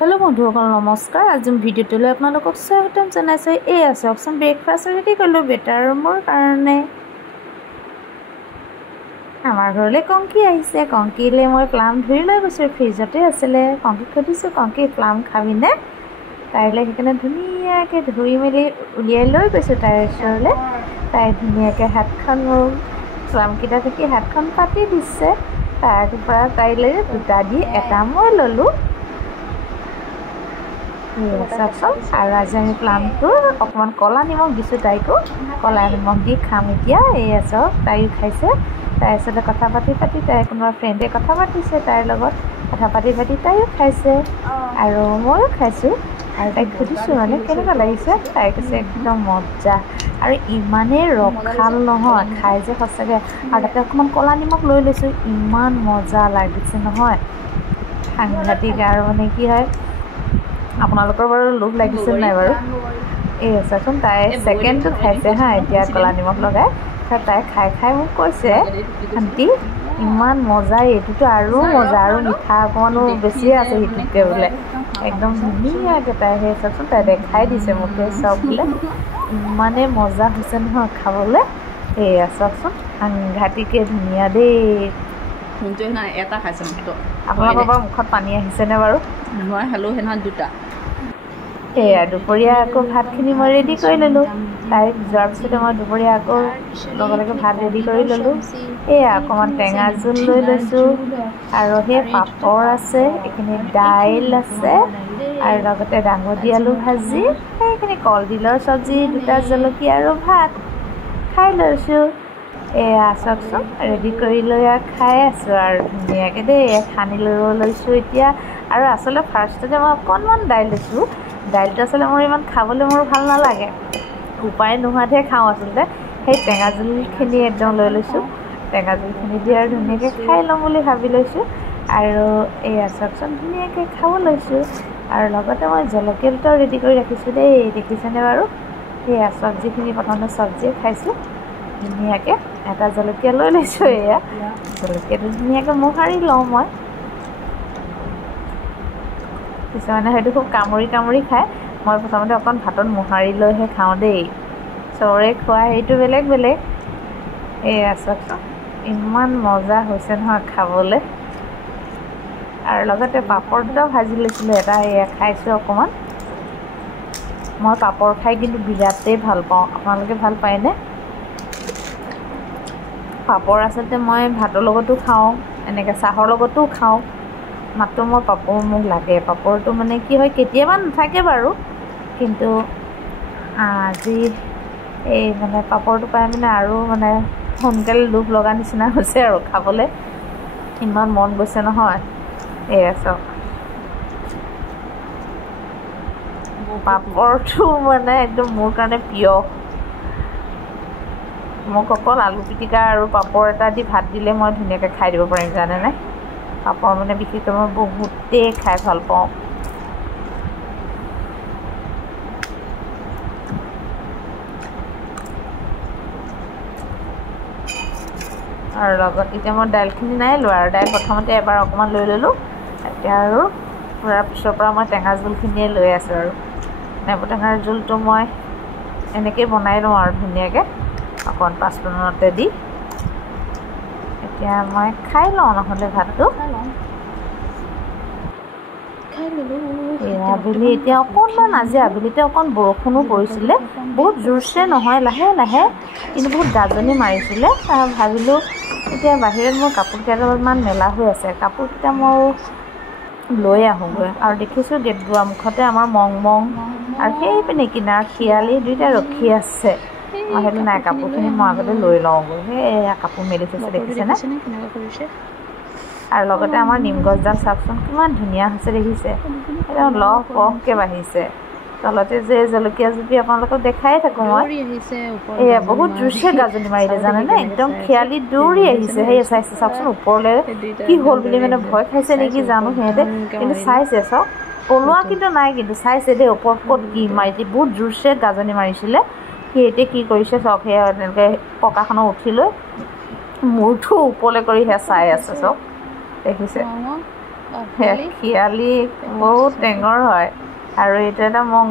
hello बंधुসকল नमस्कार आज video आपलोक स्वागतम जानाइछो चावकचोन ब्रेकफास्ट रेडी करलो बेटार मोर कारणे आमार घरले कंकी आइसे कंकीले मैं प्लाम धुई लै गइछो फ्रिजते आছিলে कंकीक सुधिছো कंकी प्लाम खाबिने ताइले हेकने धुनियाके धुई मेली उलियाइ लै गइछो ताइर ओचरले ताइ धुनियाके हातखन प्लाम किटा थेकी हातखन पाति दिছে तारपरा ताइले दुटा दि एटा मैं ललो और आज आम प्लाम तो अकमान कला निमख दी ताइको कला निमख दी खाम इतना ये सब ताई खाइसे तार कथा पाति पाति ताई कोनोबा फ्रेंडे कथा पातिसे तार लगत कथा पाति पाति ताइयो खाइसे और मयो खाइছো और ताइक सुधिছো माने केनेका लागिसे ताई कइसे एकदम मजा और इमाने रखाल নহয় खाइ जे सचाके और ताते अकमान कला निमख লৈ লৈছো इमान मजा लागिছে নহয় সাংঘাতিক और माने कि है আপোনালোকৰ বাৰু লোভ লাগিছে নাই বাৰু এই চাচোন তাই সেকেন্ড তো খাইছে হা এতিয়া কলা নিমখ লগাই তাই খাই খাই মোক কৈছে আন্টি ইমান মজা এটুটো আৰু মজা আৰু মিঠা অকমানো বেছি আছে হিটুকে বোলে একদম ধুনীয়াকে তাই হে চাচোন তাই দেখাই দিছে মোকে সব বোলে ইমানে মজা হৈছে নহয় খাবলৈ এই চাচোন সাংঘাতিকে ধুনীয়া দেই কিন্তু না এটা খাইছে মতো আপোনালোকৰ বাৰু মুখত পানী আহিছে নে বাৰু মই হেলো হেনা দুটা এয়া দুপৰীয়া আকৌ ভাতখিনি মই ৰেডি কৰি ললো তাইক যোৱাৰ পিছতে মই দুপৰীয়া আকৌ লগে ভাত ৰেডি কৰি ললো এয়া অকণমান টেঙা জোল লৈ লৈছোঁ আৰু সেই পাপৰ আছে এইখিনি দাইল আছে আৰু লগতে ডাঙৰি আলু ভাজি সেইখিনি কলডিলৰ চব্জি দুটা জলকীয়া আৰু ভাত খাই লৈছোঁ এয়া চাওকচোন ৰেডি কৰি লৈ খাই আছোঁ আৰু ধুনীয়াকৈ দেই সানি লৈ লৈছোঁ এতিয়া আৰু আচলতে ফাৰ্ষ্টতে মই অকণমান দাইল লৈছোঁ দাইলটো আচলতে মোৰ ইমান খাবলৈ মোৰ ভাল নালাগে উপায় নোহোৱাতহে খাওঁ আচলতে সেই টেঙা জোলখিনি একদম লৈ লৈছোঁ টেঙা জোলখিনি দি আৰু ধুনীয়াকৈ খাই ল'ম বুলি ভাবি লৈছোঁ আৰু এয়া চাওকচোন ধুনীয়াকৈ খাব লৈছোঁ আৰু লগতে মই জলকীয়া দুটাও ৰেডি কৰি ৰাখিছোঁ দেই দেখিছেনে বাৰু সেয়া চব্জিখিনি প্ৰথমতে চব্জিয়ে খাইছোঁ ধুনীয়াকৈ এটা জলকীয়া লৈ লৈছোঁ এয়া জলকীয়াটো ধুনীয়াকৈ মোহাৰি লওঁ মই কিছুমানে হয়তো খুব কামুৰি কামুৰি খায় মই প্ৰথমতে অকণ ভাতত মোহাৰি লৈহে খাওঁ দেই চবৰে খোৱা সেইটো বেলেগ বেলেগ এয়া চাওকচোন ইমান মজা হৈছে নহয় খাবলৈ আৰু লগতে পাপৰ দুটাও ভাজি লৈছিলোঁ এটা এয়া খাইছোঁ অকণমান মই পাপৰ খাই কিন্তু বিৰাটেই ভাল পাওঁ আপোনালোকে ভাল পায়নে পাপৰ আচলতে মই ভাতৰ লগতো খাওঁ এনেকৈ চাহৰ লগতো খাওঁ মাত্ৰ মই পাপৰ মোক লাগে পাপৰটো মানে কি হয় কেতিয়াবা নাথাকে বাৰু কিন্তু আজি এই মানে পাপৰটো পাই মানে আৰু মানে সোনকালে লোভ লগা নিচিনা হৈছে আৰু খাবলৈ ইমান মন গৈছে নহয় এয়া চাওক পাপৰটো মানে একদম মোৰ কাৰণে প্ৰিয় মোক অকল আলু পিটিকা আৰু পাপৰ এটা দি ভাত দিলে মই ধুনীয়াকৈ খাই দিব পাৰিম জানেনে পাপৰ মানে বিশেষকৈ মই বহুতেই খাই ভাল পাওঁ আৰু লগত এতিয়া মই দাইলখিনি নাই লোৱা আৰু দাইল প্ৰথমতে এবাৰ অকণমান লৈ ল'লোঁ এতিয়া আৰু পূৰা পিছৰ পৰা মই টেঙা জোলখিনিয়ে লৈ আছোঁ আৰু নেমু টেঙাৰ জোলটো মই এনেকৈ বনাই লওঁ আৰু ধুনীয়াকৈ অকণ পাঁচফোৰণতে দি এতিয়া মই খাই লওঁ নহ'লে ভাতটো আবেলি এতিয়া অকণমান আজি আবেলিতে অকণ বৰষুণো পৰিছিলে বহুত জোৰছে নহয় লাহে লাহে কিন্তু বহুত গাজনি মাৰিছিলে ভাবিলোঁ এতিয়া বাহিৰত মোৰ কাপোৰ কেইটামান মেলা হৈ আছে কাপোৰকেইটা মই লৈ আহোঁগৈ আৰু দেখিছোঁ গেট দুৱাৰমুখতে আমাৰ মং আৰু সেইপিনে কিনাৰ শিয়ালি দুইটা ৰখি আছে মই সেইটো নাই কাপোৰখিনি মই আগতে লৈ লওঁগৈ সেয়া কাপোৰ মেলি থৈছে দেখিছেনে আৰু লগতে আমাৰ নিম গছডাল চাওকচোন কিমান ধুনীয়া হৈছে দেখিছে একদম লহকৈ বাঢ়িছে তলতে যে জলকীয়া জুপি আপোনালোকক দেখাই থাকোঁ মই এয়া বহুত জোৰছে গাজনি মাৰিলে জানেনে একদম খিয়ালি দৌৰি আহিছে সেয়া চাইছে চাওকচোন ওপৰলৈ কি হ'ল বুলি মানে ভয় খাইছে নেকি জানো সিহঁতে কিন্তু চাইছে চাওক পলোৱা কিন্তু নাই কিন্তু চাইছে দেই ওপৰত ক'ত কি মাৰিছে বহুত জোৰছে গাজনি মাৰিছিলে সি এতিয়া কি কৰিছে চাওক সেয়া এনেকৈ পকাখনত উঠি লৈ মূৰটো ওপৰলৈ কৰি সেয়া চাই আছে চাওক দেখিছে খিয়ালি বহুত টেঙৰ হয় আৰু এইটো এটা মং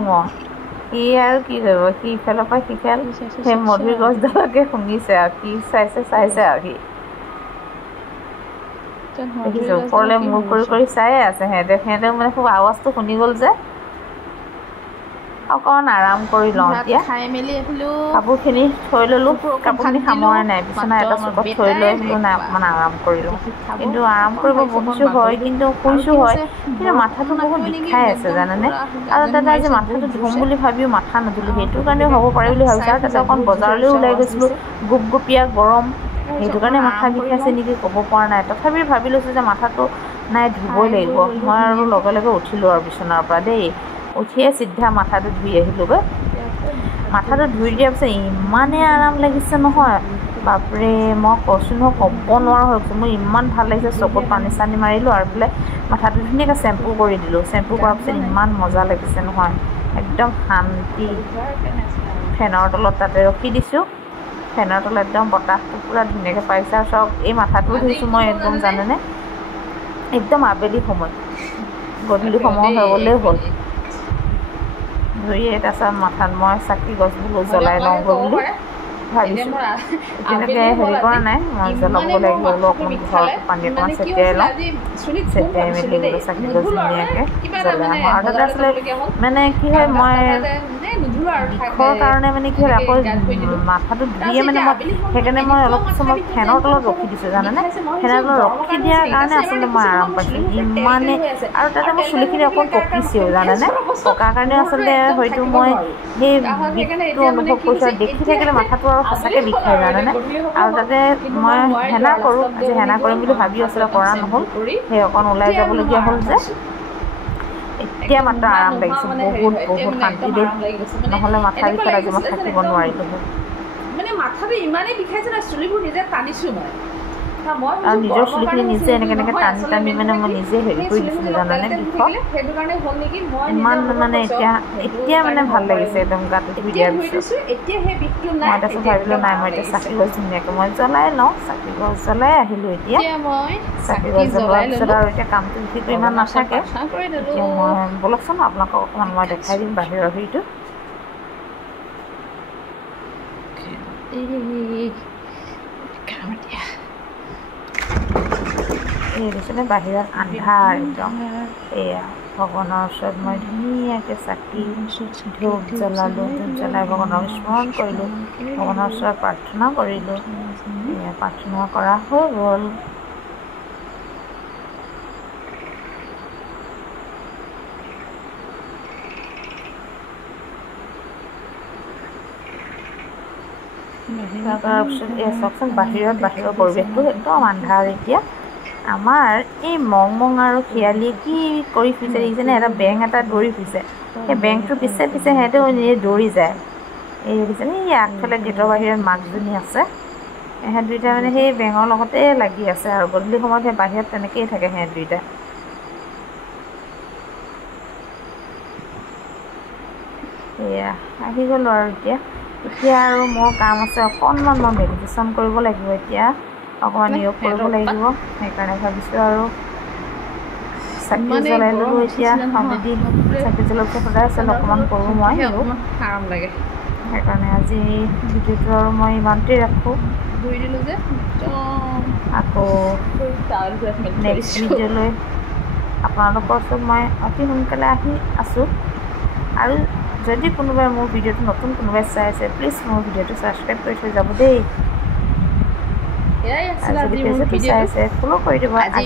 সি আৰু কি কৰিব সি ইফালৰ পৰা সিফাল সেই মধুৰি গছডালকে শুনিছে আৰু কি চাইছে আৰু সি দেখিছোঁ ওপৰলৈ মূৰ কৰি চায়ে আছে সিহঁতেও মানে খুব আৱাজটো শুনি গ'ল যে অকণ আৰাম কৰি লওঁ এতিয়া কাপোৰখিনি থৈ ল'লোঁ কাপোৰখিনি সামৰাই নাই বিচনা এটা চুকত থৈ লৈ আহিলোঁ নাই অকণমান আৰাম কৰি লওঁ কিন্তু আৰাম কৰিব বহিছোঁ হয় কিন্তু শুইছোঁ হয় কিন্তু মাথাটো বহুত বিষাই আছে জানেনে আৰু তাতে আজি মাথাটো ধুম বুলি ভাবিও মাথা নুধুলোঁ সেইটো কাৰণেও হ'ব পাৰে বুলি ভাবিছোঁ আৰু তাতে অকণ বজাৰলৈও ওলাই গৈছিলোঁ গুপগুপীয়া গৰম সেইটো কাৰণে মাথা বিষাইছে নেকি ক'ব পৰা নাই তথাপি ভাবি লৈছোঁ যে মাথাটো নাই ধুবই লাগিব মই আৰু লগে লগে উঠিলোঁ আৰু বিচনাৰ পৰা দেই উঠিয়ে চিধা মাথাটো ধুই আহিলোঁগৈ মাথাটো ধুই দিয়াৰ পিছত ইমানেই আৰাম লাগিছে নহয় বাপৰে মই কৈছোঁ নহয় ক'ব নোৱাৰা হৈ গৈছোঁ মোৰ ইমান ভাল লাগিছে চকুত পানী চানী মাৰিলোঁ আৰু বোলে মাথাটো ধুনীয়াকৈ চেম্পু কৰি দিলোঁ চেম্পু কৰাৰ পিছত ইমান মজা লাগিছে নহয় একদম শান্তি ফেনৰ তলত তাতে ৰখি দিছোঁ ফেনৰ তলত একদম বতাহটো পূৰা ধুনীয়াকৈ পাইছে আৰু চব এই মাথাটো ধুইছোঁ মই একদম জানেনে একদম আবেলি সময় গধূলি সময় হৈ গ'লেই হ'ল ধুইয়ে তাৰপিছত মাথাত মই চাকি গছ বোলো জ্বলাই লওঁগৈ বুলি ভাবিছোঁ তেনেকৈ হেৰি কৰা নাই মই জ্বলাব লাগিব বোলো অকণমান ঘৰত পানী অকণমান ছটিয়াই লওঁ ছটিয়াই মেলি বোলো চাকি গছ ধুনীয়াকৈ জ্বলাই আহোঁ আৰু তাতে আচলতে মানে কি হয় মই বিষৰ কাৰণে মানে কি হ'ল আকৌ মাথাটো ধুইয়ে মানে মই সেইকাৰণে মই অলপ সময় ফেনৰ তলত ৰখি দিছোঁ জানেনে ফেনৰ তলত ৰখি দিয়াৰ কাৰণে আচলতে মই আৰাম পাইছোঁ ইমানে আৰু তাতে মোৰ চুলিখিনি অকণ পকিছেও জানেনে পকাৰ কাৰণে আচলতে হয়তো মই সেই বিষটো অনুভৱ কৰিছোঁ আৰু দেখি থাকিলে মাথাটো আৰু সঁচাকৈ বিষাই জানেনে আৰু তাতে মই হেনা কৰোঁ আজি হেনা কৰিম বুলি ভাবি আছিলোঁ কৰা নহ'ল সেই অকণ ওলাই যাবলগীয়া হ'ল যে এতিয়া মাত্ৰ আৰাম লাগিছে বহুত শান্তি দেই নহ'লে মাথা বিষত আজি মই থাকিব নোৱাৰিলোঁ মানে মাথাটো ইমানেই বিষাইছে না চুলিবোৰ নিজে টানিছোঁ মই আৰু নিজৰ চুলিখিনি নিজে এনেকৈ টানি মানে মই নিজে হেৰি কৰি দিছিলোঁ জানানে বিষত ইমান মানে এতিয়া মানে ভাল লাগিছে একদম গাটো ধুই দিয়াৰ পিছত মই তাৰপিছত ভাবিলোঁ নাই মই এতিয়া চাকি গছ ধুনীয়াকৈ মই জ্বলাই লওঁ চাকি গছ জ্বলাই আহিলোঁ এতিয়া চাকি গছ জ্বলোৱাৰ পিছত আৰু এতিয়া কামটো বিশেষকৈ ইমান নাথাকে এতিয়া মই ব'লকচোন আপোনালোকক অকণমান মই দেখাই দিম বাহিৰৰ হেৰিটো এই দেখিছেনে বাহিৰত আন্ধাৰ একদম এয়া ভগৱানৰ ওচৰত মই ধুনীয়াকৈ চাকি ধূপ জ্বলালোঁ ধূপ জ্বলাই ভগৱানক স্মৰণ কৰিলোঁ ভগৱানৰ ওচৰত প্ৰাৰ্থনা কৰিলোঁ এয়া প্ৰাৰ্থনা কৰা হৈ গ'ল তাৰপিছত এই চাওকচোন বাহিৰৰ পৰিৱেশটো একদম আন্ধাৰ এতিয়া আমাৰ এই মং আৰু খিয়ালি কি কৰি ফুৰিছে দেখিছেনে এটা বেং এটা দৌৰি ফুৰিছে সেই বেংকটোৰ পিছে সিহঁতেও নিজে দৌৰি যায় এই দেখিছেনে এই আগফালে গেটৰ বাহিৰত মাকজনী আছে সিহঁত দুইটা মানে সেই বেঙৰ লগতে লাগি আছে আৰু গধূলি সময়ত সেই বাহিৰত তেনেকৈয়ে থাকে সিহঁত দুইটা এয়া আহি গ'লোঁ আৰু এতিয়া আৰু মোৰ কাম আছে অকণমান মই মেডিটেশ্যন কৰিব লাগিব এতিয়া অকণমান নিয়োগ কৰিব লাগিব সেইকাৰণে ভাবিছোঁ আৰু চাকি জ্বলাই ল'লোঁ এতিয়া সমিতি চাকি জ্বলোৱাৰ পিছত সদায় আছে অকণমান কৰোঁ মই আৰাম লাগে সেইকাৰণে আজি ভিডিঅ'টো আৰু মই ইমানতেই ৰাখোঁ ধুই দিলোঁ যে আকৌ নেক্সট ভিডিঅ'লৈ আপোনালোকৰ ওচৰত মই অতি সোনকালে আহি আছোঁ আৰু যদি কোনোবাই মোৰ ভিডিঅ'টো নতুন কোনোবাই চাই আছে প্লিজ মোৰ ভিডিঅ'টো ছাবস্ক্ৰাইব কৰি থৈ যাব দেই যদি পেজটো চাই আছে ফ'ল' কৰি দিব আজি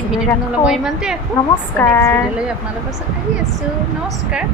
নমস্কাৰ আপোনালোকৰ ওচৰত আহি আছোঁ নমস্কাৰ